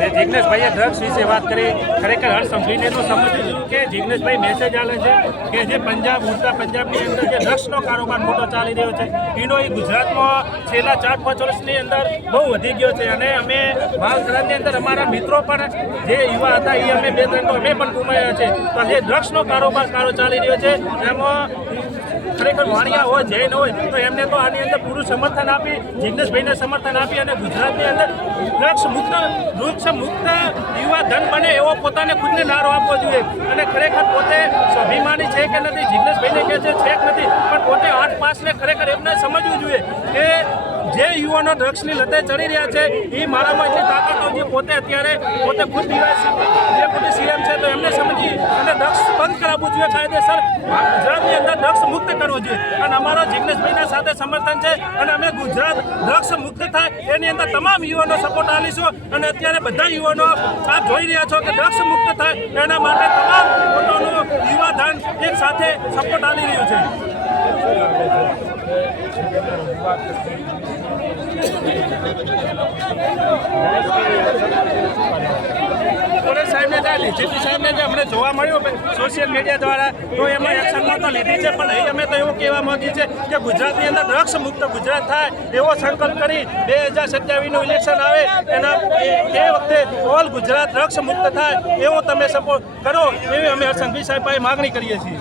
જે જિજ્ઞેશભાઈએ ડ્રગ્સ વિશે વાત કરી, ખરેખર હર સમજીને તો સમજવું છું કે જિજ્ઞેશભાઈ મેસેજ આલે છે કે જે પંજાબ, ઉડતા પંજાબની અંદર જે ડ્રગ્સનો કારોબાર મોટો ચાલી રહ્યો છે, એનો એ ગુજરાતમાં છેલ્લા ચાર, પાંચ વર્ષની અંદર બહુ વધી ગયો છે. અને અમે માલસરાની અંદર અમારા મિત્રો પણ જે યુવા હતા એ અમે બે ત્રણ અમે પણ ગુમાવ્યા છે. તો જે ડ્રગ્સનો કારોબાર સારો ચાલી રહ્યો છે, એમાં ખરેખર વાણિયા હોય, જૈન હોય, તો એમને તો આની અંદર પૂરું સમર્થન આપી, જિગ્નેશભાઈને સમર્થન આપી અને ગુજરાતની અંદર વૃક્ષ મુક્ત વૃક્ષ મુક્ત યુવા ધન બને એવો પોતાને ખુદને નારો આપવો જોઈએ. અને ખરેખર પોતે સ્વાભિમાની છે કે નથી, જિગ્નેશભાઈને કહે છે છે કે નથી, પણ પોતે આઠ પાસને ખરેખર એમને સમજવું જોઈએ કે જે યુવાનો ડ્રગ્સની લતે ચડી રહ્યા છે, એ મારામાં એટલી તાકાતો જે પોતે અત્યારે પોતે ખુદ ડીવાયસી જે પોતે સીએમ છે તો એમને સમજી બંધ કરાવવું જોઈએ, કાયદેસર ગુજરાતની અંદર ડ્રગ્સ મુક્ત કરવો જોઈએ. અને અમારો જિગ્નેશભાઈના સાથે સમર્થન છે અને અમે ગુજરાત ડ્રગ્સ મુક્ત થાય એની અંદર તમામ યુવાનો સપોર્ટ આપીશું. અને અત્યારે બધા યુવાનો આપ જોઈ રહ્યા છો કે ડ્રગ્સ મુક્ત થાય એના માટે તમામ પોતાનું યુવાધન એક સાથે સપોર્ટ આપી રહ્યું છે. પોલીસ સાહેબને જે અમને જોવા મળ્યું સોશિયલ મીડિયા દ્વારા, તો એમાં એક્શનમાં તો લીધી છે. પણ અહીં અમે તો એવું કહેવા માંગીએ છીએ કે ગુજરાતની અંદર ડ્રગ્સ મુક્ત ગુજરાત થાય એવો સંકલ્પ કરી બે હજાર સત્યાવીસનું ઇલેક્શન આવે, એના એ વખતે ઓલ ગુજરાત ડ્રગ્સ મુક્ત થાય એવો તમે સપોર્ટ કરો એવી અમે હરસંઘવી સાહેબ પાસે માગણી કરીએ છીએ.